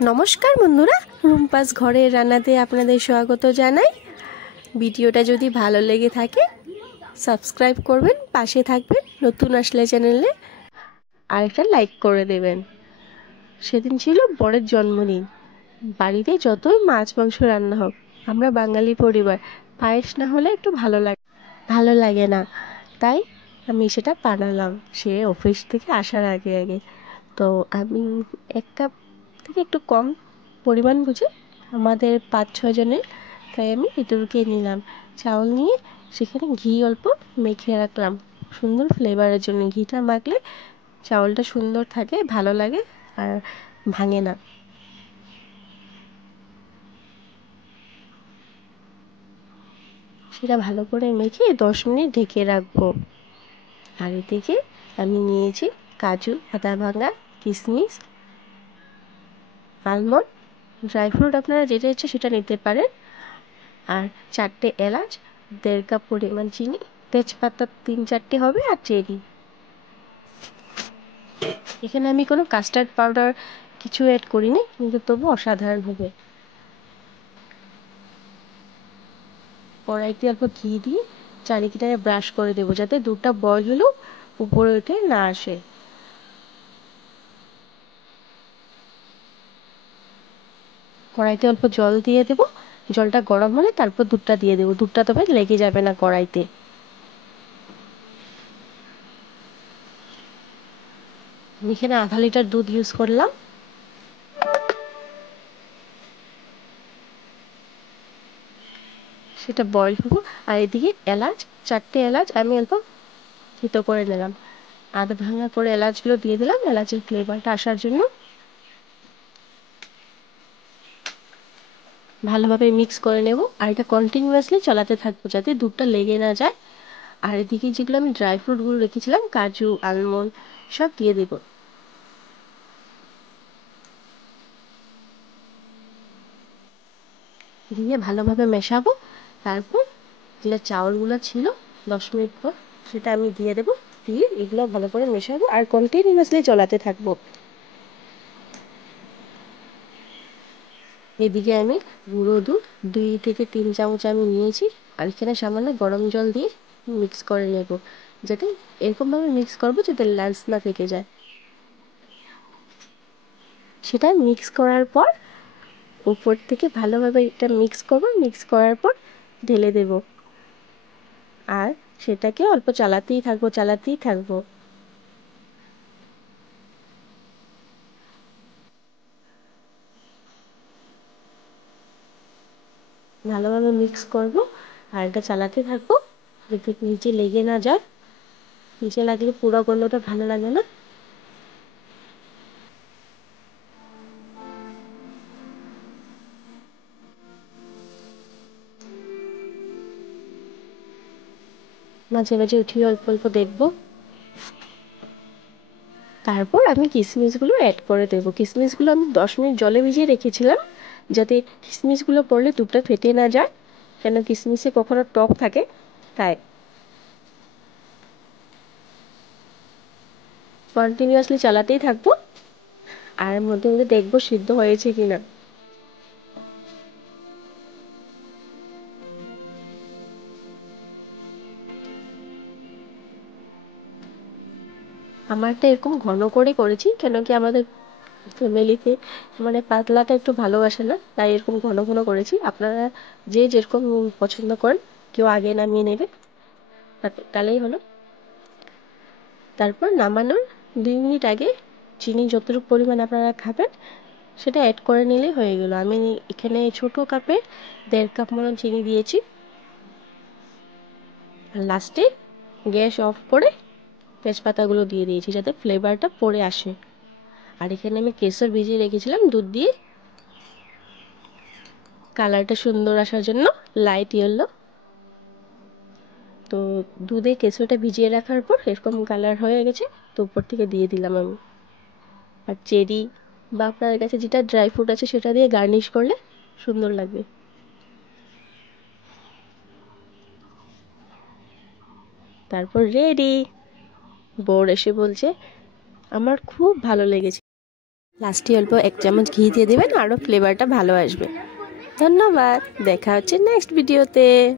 নমস্কার বন্ধুরা, রুম্পাস ঘরের রান্নাতে আপনাদের স্বাগত জানাই। ভিডিওটা যদি ভালো লেগে থাকে সাবস্ক্রাইব করবেন, পাশে থাকবেন, নতুন আসলে চ্যানেলে আর একটা লাইক করে দেবেন। সেদিন ছিল বরের জন্মদিন। বাড়িতে যতই মাছ মাংস রান্না হোক, আমরা বাঙালি পরিবার, পায়েস না হলে একটু ভালো লাগে না। তাই আমি সেটা বানালাম সে অফিস থেকে আসার আগে আগে। তো আমি 1 কাপ থেকে একটু কম পরিমাণ বুঝে, আমাদের 5-6 জনের, তাই আমি এটুকুই নিলাম। চাউল নিয়ে সেখানে ঘি অল্প মেখে রাখলাম সুন্দর ফ্লেভারের জন্য। ঘিটা মাখলে চাউলটা সুন্দর থাকে, ভালো লাগে আর ভাঙে না। সেটা ভালো করে মেখে 10 মিনিট ঢেকে রাখবো। আর এদিকে আমি নিয়েছি কাজু, বাদাম ভাঙা, কিশমিশ, আলমন্ড, ড্রাই ফ্রুট আপনারা যেটা ইচ্ছে সেটা নিতে পারেন, আর 4টে এলাচ, 1.5 কাপ পরিমাণ চিনি, তেজপাতা 3-4টে হবে, আর চেরি। এখানে আমি কোনো কাস্টার্ড পাউডার কিছু অ্যাড করিনি, কিন্তু তবু অসাধারণ হবে। কড়াইতে অল্প ঘি দিয়ে চারিদিকে ব্রাশ করে দেবো, যাতে দুধটা বয়েল হলেও উপরে উঠে না আসে। কড়াইতে অল্প জল দিয়ে দেবো, জলটা গরম হলে তারপর দুধটা দিয়ে দেবো। দুধটা তবে লেগে যাবে না কড়াইতে। এখানে আধা লিটার দুধ ইউজ করলাম। সেটা বয়েল হবো। আর এদিকে এলাচ, 4টে এলাচ আমি অল্প থেতো করে নিলাম। আধ ভাঙা করে এলাচগুলো দিয়ে দিলাম এলাচের ফ্লেভারটা আসার জন্য। ভালোভাবে মিক্স করে নেব, আর এটা কন্টিনিউয়াসলি চালাতে থাকবো যাতে দুধটা লেগে না যায়। আর এদিকে যেগুলো আমি ড্রাই ফ্রুটগুলো রেখেছিলাম, কাজু, আলমন্ড, সব দিয়ে দেব। দিয়ে ভালোভাবে মেশাবো। তারপর যেটা চাউলগুলো ছিল 10 মিনিট পর সেটা আমি দিয়ে দেবো। দিয়ে এগুলো ভালো করে মেশাবো আর কন্টিনিউয়াসলি চলাতে থাকবো। এদিকে আমি গুঁড়ো দুধ 2 থেকে 3 চামচ আমি নিয়েছি, আর এখানে সামান্য গরম জল দিয়ে মিক্স করে নেব, যাতে এরকমভাবে মিক্স করবো যাতে লাম্পস না থেকে যায়। সেটা মিক্স করার পর উপর থেকে ভালোভাবে এটা মিক্স করবো, মিক্স করার পর ঢেলে দেব। আর সেটাকে অল্প চালাতেই থাকবো। ভালোভাবে মিক্স করবো আর এটা চালাতে থাকবো যাতে নিচে লেগে না যায়। নিচে লাগলে পুরো গন্ধটা ভালো লাগে না। মাঝে মাঝে উঠিয়ে অল্প অল্প দেখবো। তারপর আমি কিশমিশগুলো অ্যাড করে দেবো। কিশমিশগুলো আমি 10 মিনিট জলে ভিজিয়ে রেখেছিলাম, যাতে কিশমিশগুলো পড়লে দুধটা ফেটে না যায়, কেন কিশমিশে কখনো টক থাকে, তাই। কন্টিনিউয়াসলি চালাতেই থাকবো আর মধ্যে মধ্যে দেখবো সিদ্ধ হয়েছে কিনা। আমারটা এরকম ঘন করে করেছি, কেন কি আমাদের ফ্যামিলিতে মানে পাতলাটা একটু ভালোবাসে না, তাই এরকম ঘন ঘন করেছি। আপনারা যে যেরকম পছন্দ করেন, কেউ আগে নামিয়ে নেবে, তাহলেই হলো। তারপর নামানোর 2 মিনিট আগে চিনি যতটুকু পরিমাণ আপনারা খাবেন সেটা অ্যাড করে নিলেই হয়ে গেল। আমি এখানে ছোট কাপে 1.5 কাপ মতন চিনি দিয়েছি। আর লাস্টে গ্যাস অফ করে তেজপাতাগুলো দিয়ে দিয়েছি যাতে ফ্লেভারটা পড়ে আসে। আর এখানে আমি কেশর ভিজিয়ে রেখেছিলাম দুধ দিয়ে, কালারটা সুন্দর আসার জন্য, লাইট ইয়েলো। তো দুধে কেশরটা ভিজিয়ে রাখার পর এরকম কালার হয়ে গেছে, তো উপর থেকে দিয়ে দিলাম আমি। আর চেরি বা আপনার কাছে যেটা ড্রাই ফ্রুট আছে সেটা দিয়ে গার্নিশ করলে সুন্দর লাগবে। তারপর রেডি। বর এসে বলছে আমার খুব ভালো লেগেছে। লাস্টে অল্প 1 চামচ ঘি দিয়ে দেবেন, আরও ফ্লেভারটা ভালো আসবে। ধন্যবাদ, দেখা হচ্ছে নেক্সট ভিডিওতে।